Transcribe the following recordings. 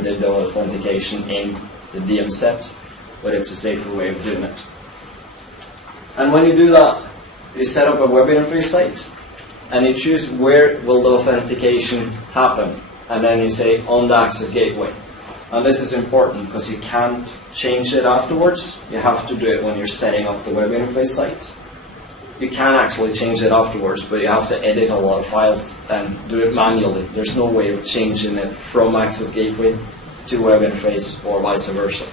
did the authentication in the DM set, but it's a safer way of doing it. And when you do that, you set up a web interface site, and you choose where will the authentication happen, and then you say on the access gateway. And this is important because you can't change it afterwards. You have to do it when you're setting up the web interface site. You can actually change it afterwards, but you have to edit a lot of files and do it manually. There's no way of changing it from access gateway to web interface or vice versa.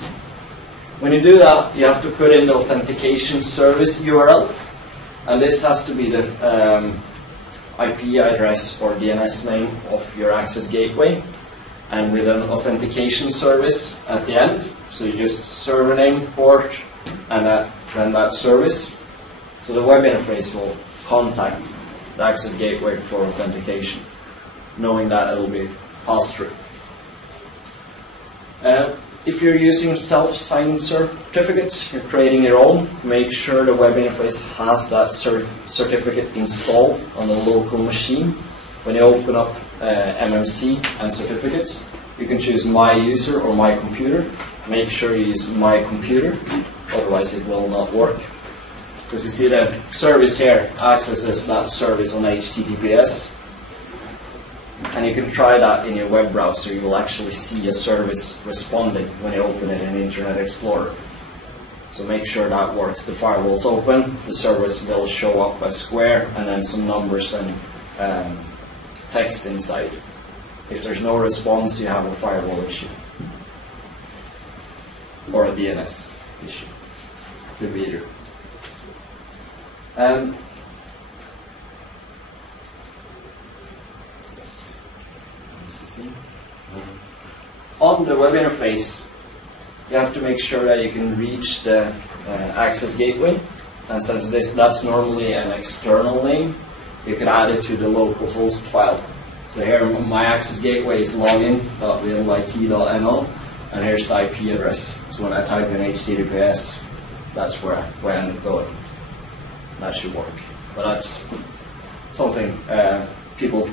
When you do that, you have to put in the authentication service URL, and this has to be the IP address or DNS name of your access gateway, and with an authentication service at the end. So you just server name, port, and then that service. So the web interface will contact the access gateway for authentication, knowing that it will be passed through. If you're using self-signed certificates, you're creating your own, make sure the web interface has that certificate installed on the local machine. When you open up MMC and certificates, you can choose My User or My Computer. Make sure you use My Computer, otherwise it will not work. Because you see the service here accesses that service on HTTPS. And you can try that in your web browser. You will actually see a service responding when you open it in Internet Explorer. So make sure that works. The firewall's open, the service will show up as square, and then some numbers and text inside. If there's no response, you have a firewall issue. Or a DNS issue. Could be either. On the web interface, you have to make sure that you can reach the access gateway. And since that's normally an external name, you can add it to the local host file. So here my access gateway is login.relit.no, and here's the IP address. So when I type in HTTPS, that's where I end up going. That should work. But that's something people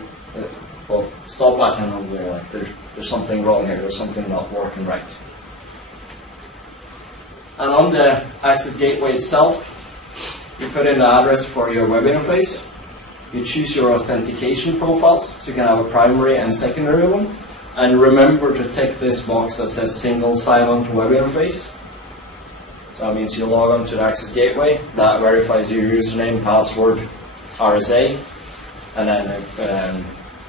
will stop at and they're like, there's something wrong here, there's something not working right. And on the access gateway itself, you put in the address for your web interface. You choose your authentication profiles, so you can have a primary and secondary one. And remember to tick this box that says single sign-on to web interface. So that means you log on to the access gateway, that verifies your username, password, RSA, and then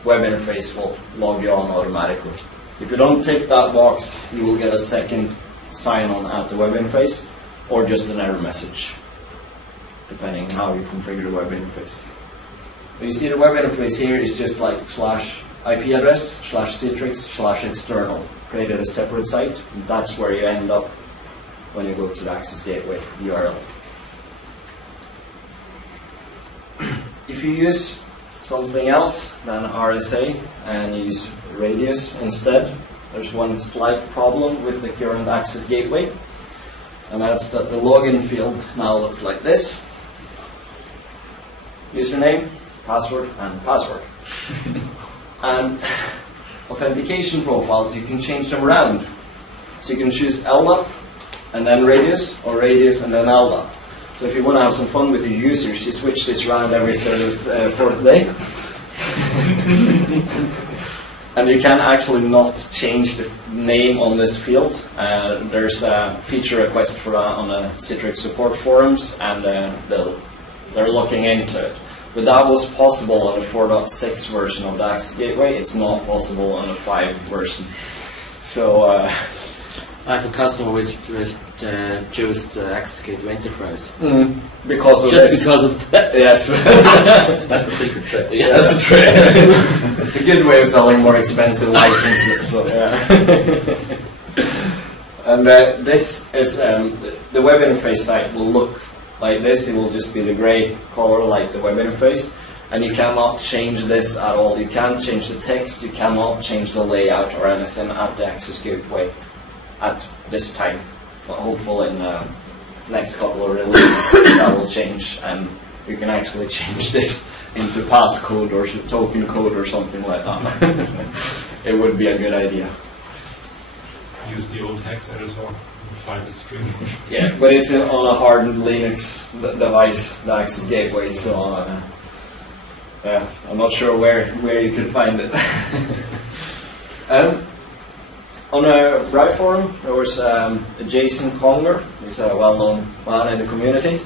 web interface will log you on automatically. If you don't tick that box, you will get a second sign-on at the web interface, or just an error message, depending on how you configure the web interface. But you see the web interface here is just like /IP address, /Citrix, /external. Created a separate site, and that's where you end up when you go to the access gateway URL. If you use something else than RSA and you use Radius instead, there's one slight problem with the current access gateway, and that's that the login field now looks like this. Username, password, and password. And authentication profiles, you can change them around. So you can choose LDAP and then Radius, or Radius and then LDAP. So if you want to have some fun with your users, you switch this around every fourth day. And you can actually not change the name on this field. There's a feature request for that on the Citrix support forums, and they're looking into it. But that was possible on the 4.6 version of the Access Gateway. It's not possible on the 5 version. So I have a customer which chose the Access Gateway Enterprise. Because of just this. Because of that. Yes. That's the secret trick. Yeah. That's the trick. It's a good way of selling more expensive licenses. So, yeah. And this is the web interface site will look like this. It will just be the gray color like the web interface, and you cannot change this at all. You can't change the text, you cannot change the layout or anything at the Access Gateway at this time. But hopefully in the next couple of releases that will change, and you can actually change this into passcode or token code or something like that. It would be a good idea. use the old hex editor and find the string. Yeah, but it's on a hardened Linux device, the Access Gateway, so yeah, I'm not sure where you can find it. On a Bright forum, there was Jason Cogner, who's a well-known man in the community.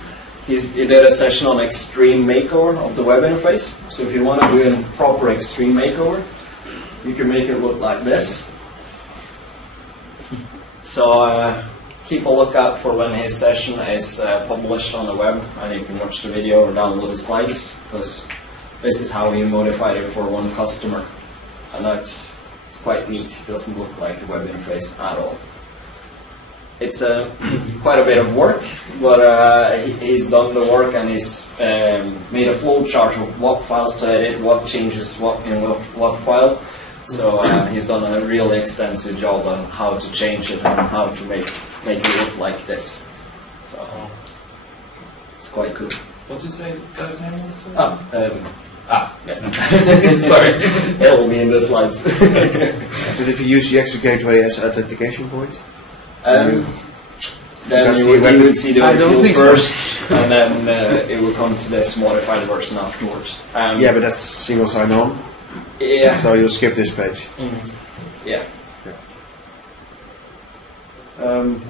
He did a session on extreme makeover of the web interface. So if you want to do a proper extreme makeover, you can make it look like this. So keep a lookout for when his session is published on the web, and you can watch the video or download the slides, because this is how he modified it for one customer. And that's quite neat. It doesn't look like the web interface at all. It's quite a bit of work, but he's done the work, and he's made a flow chart of what files to edit, what changes what in what file. So he's done a really extensive job on how to change it and how to make it look like this. So it's quite cool. What did you say that his name was? Yeah. Sorry. It will be in the slides. But if you use the Access Gateway as authentication point? Then you would see the field first, and then it will come to this modified version afterwards. Yeah, but that's single sign-on. Yeah. So you'll skip this page. Yeah.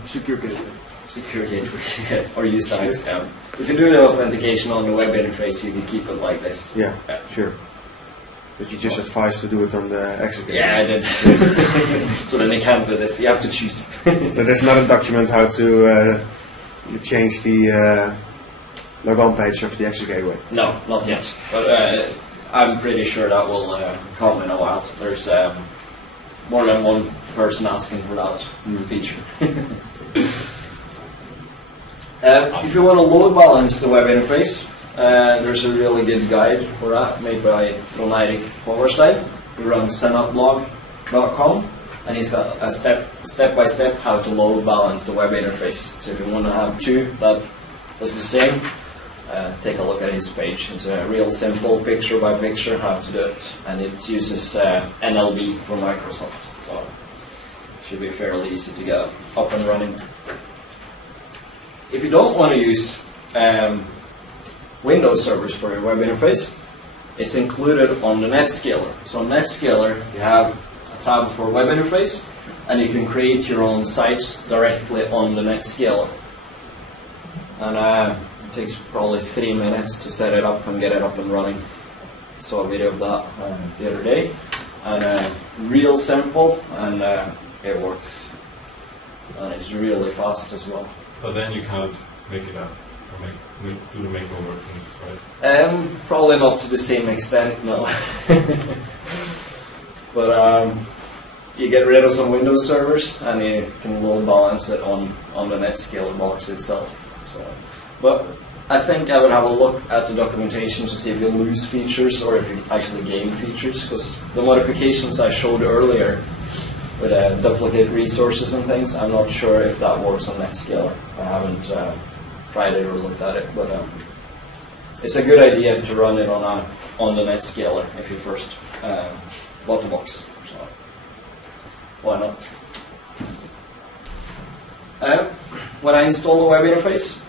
Secure gateway. Secure gateway, or use the XCAM. If you do the authentication on the web interface, you can keep it like this. Yeah, sure. But you just advise to do it on the Access Gateway. Yeah, I did. So then they can't do this. You have to choose. So there's not a document how to change the logon page of the Access Gateway? No, not yet. But I'm pretty sure that will come in a while. There's more than one person asking for that new feature. If you want to load balance the web interface, there's a really good guide for that made by Trond Eirik Håvardstein, who runs senup.blog.com, and he's got a step-by-step how to load balance the web interface. So if you want to have two that does the same, take a look at his page. It's a real simple picture-by-picture how to do it, and it uses NLB from Microsoft, so it should be fairly easy to get up and running. If you don't want to use Windows servers for your web interface, it's included on the NetScaler. So on NetScaler, you have a tab for web interface, and you can create your own sites directly on the NetScaler. And it takes probably 3 minutes to set it up and get it up and running. I saw a video of that the other day, and real simple, and it works. And it's really fast as well. But then you can't make it up, or do the makeover things, right? Probably not to the same extent, no. But you get rid of some Windows servers, and you can load balance it on the NetScaler box itself. So, but I think I would have a look at the documentation to see if you lose features or if you actually gain features, because the modifications I showed earlier with duplicate resources and things, I'm not sure if that works on NetScaler. I haven't tried it or looked at it, but it's a good idea to run it on the NetScaler if you first bought the box. So why not? When I install the web interface,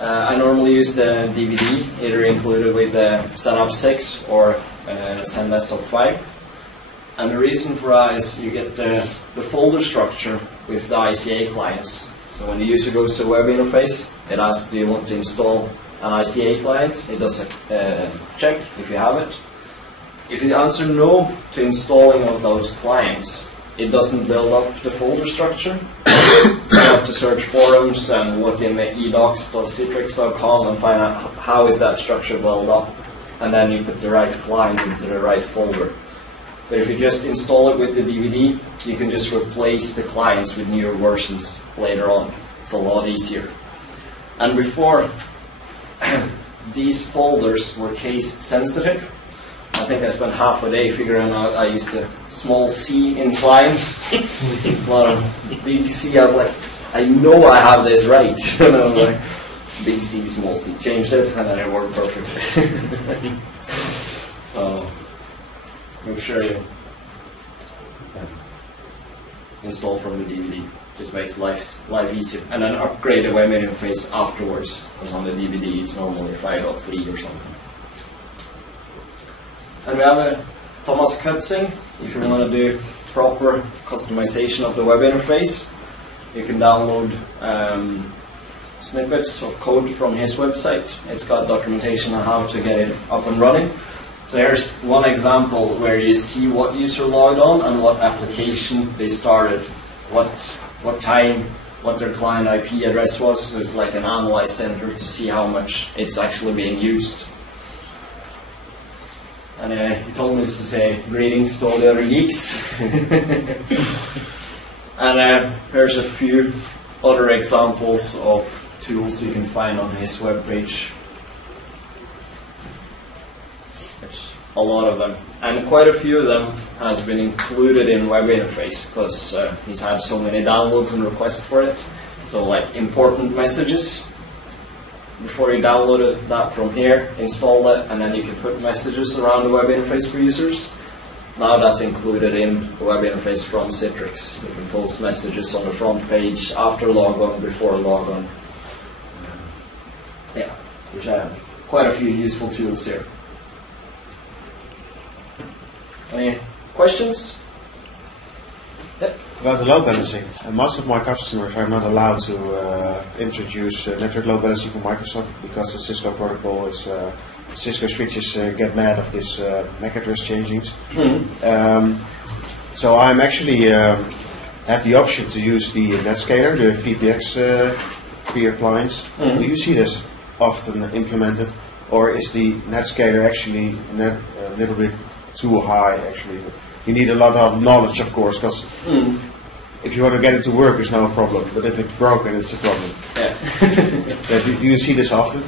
I normally use the DVD, either included with Senup 6 or Desktop 5. And the reason for that is you get the folder structure with the ICA clients. So when the user goes to a web interface, it asks, do you want to install an ICA client? It does a check if you have it. If you answer no to installing one of those clients, it doesn't build up the folder structure. You have to search forums and look in the edocs.citrix.com and find out how is that structure built up. And then you put the right client into the right folder. But if you just install it with the DVD, you can just replace the clients with newer versions later on. It's a lot easier. And before, these folders were case sensitive. I think I spent half a day figuring out I used a small C in clients. A lot of big C. I was like, I know I have this right. And I was like, big C, small c. Changed it, and then it worked perfectly. Make sure you install from the DVD. Just makes life easier. And then upgrade the web interface afterwards, because on the DVD it's normally 5.3 or something. And we have a Thomas Kutzing. If you want to do proper customization of the web interface, you can download snippets of code from his website. It's got documentation on how to get it up and running. So here's one example where you see what user logged on and what application they started, what time, what their client IP address was. So it's like an analyze center to see how much it's actually being used. And he told me just to say greetings to all the other geeks. And here's a few other examples of tools you can find on his webpage. There's a lot of them, and quite a few of them has been included in web interface because he's had so many downloads and requests for it. So like important messages, before you download that from here, install it, and then you can put messages around the web interface for users. Now that's included in the web interface from Citrix. You can post messages on the front page, after logon, before logon. Yeah, which I have quite a few useful tools here. Any questions? Yep. About the load balancing, most of my customers are not allowed to introduce network load balancing for Microsoft because the Cisco protocol is Cisco switches get mad of this MAC address changings. So I'm actually have the option to use the NetScaler, the VPX pre-appliance. Do you see this often implemented, or is the NetScaler actually a little bit too high? Actually, you need a lot of knowledge, of course, because if you want to get it to work, it's no problem. But if it's broken, it's a problem. Yeah. Do you see this often?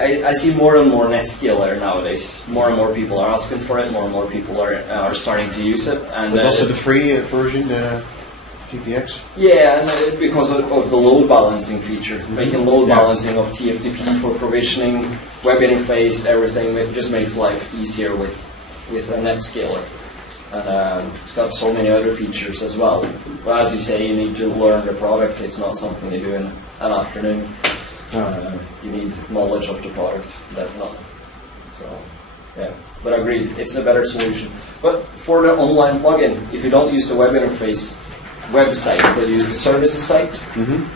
I see more and more NetScaler nowadays. More and more people are asking for it. More and more people are starting to use it. And but also the free version, VPX. Yeah, and because of the load balancing feature, making load balancing of TFTP for provisioning, web interface, everything. It just makes life easier with a NetScaler. And it's got so many other features as well. But as you say, you need to learn the product. It's not something you do in an afternoon. You need knowledge of the product, definitely. So, yeah. But agreed, it's a better solution. But for the online plugin, if you don't use the web interface website, but use the services site,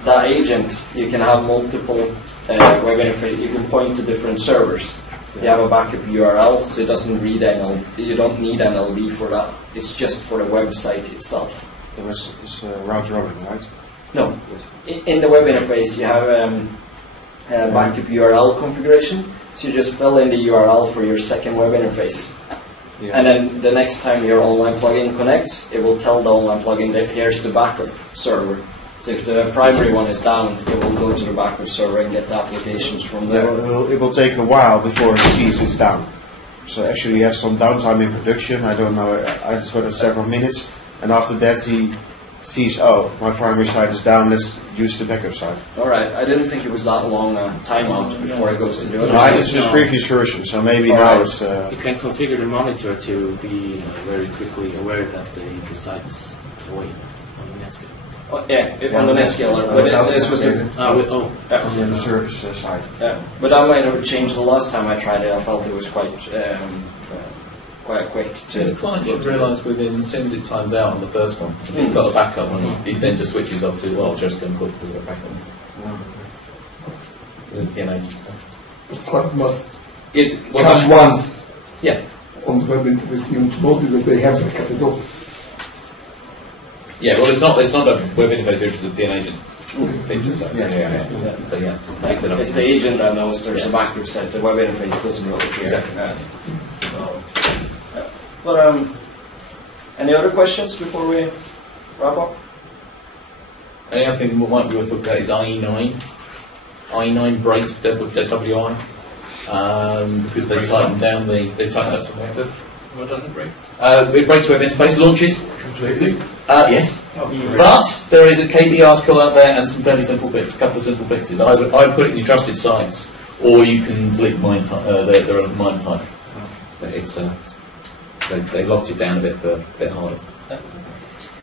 that agent, you can have multiple web interface. You can point to different servers. You have a backup URL, so it doesn't read NLB. You don't need NLB for that. It's just for the website itself. It's route robin, right? No. In the web interface, you have backup URL configuration. So you just fill in the URL for your second web interface. Yeah. And then the next time your online plugin connects, it will tell the online plugin that here's the backup server. So if the primary one is down, it will go to the backup server and get the applications from there. It will take a while before it sees it's down. So actually you have some downtime in production, I don't know, it's sort of several minutes. And after that he sees, oh, my primary site is down, let's use the backup site. Alright, I didn't think it was that long a timeout before it goes to the other side. No, this was previous version, so maybe now it's... You can configure the monitor to be very quickly aware that the site is away on the NetScaler. Oh, yeah, on the NetScaler. But this was on the service side. Yeah, but that might have changed the last time I tried it. I felt it was quite quick. The client should realise within, as soon as it times out on the first one, if it's got a backup and it then just switches off to, well, just don't put a backup on. It comes once. Yeah. On the web interface, you notice that they have to cut it off. Yeah, well, it's not a web interface, it's a PN agent feature. So But yeah, it's the agent that knows there's a backup set. The web interface doesn't really care. Exactly. But any other questions before we wrap up? Any other thing that might be worth looking at is IE9. IE9 breaks WI because they tighten down they tighten up something. What does it break? It breaks web interface launches. Completely? Yes. But there is a KB article out there and some fairly simple fixes, a couple of simple fixes. I would put it in your trusted sites, or you can delete their own mine type. But it's they locked it down a bit harder.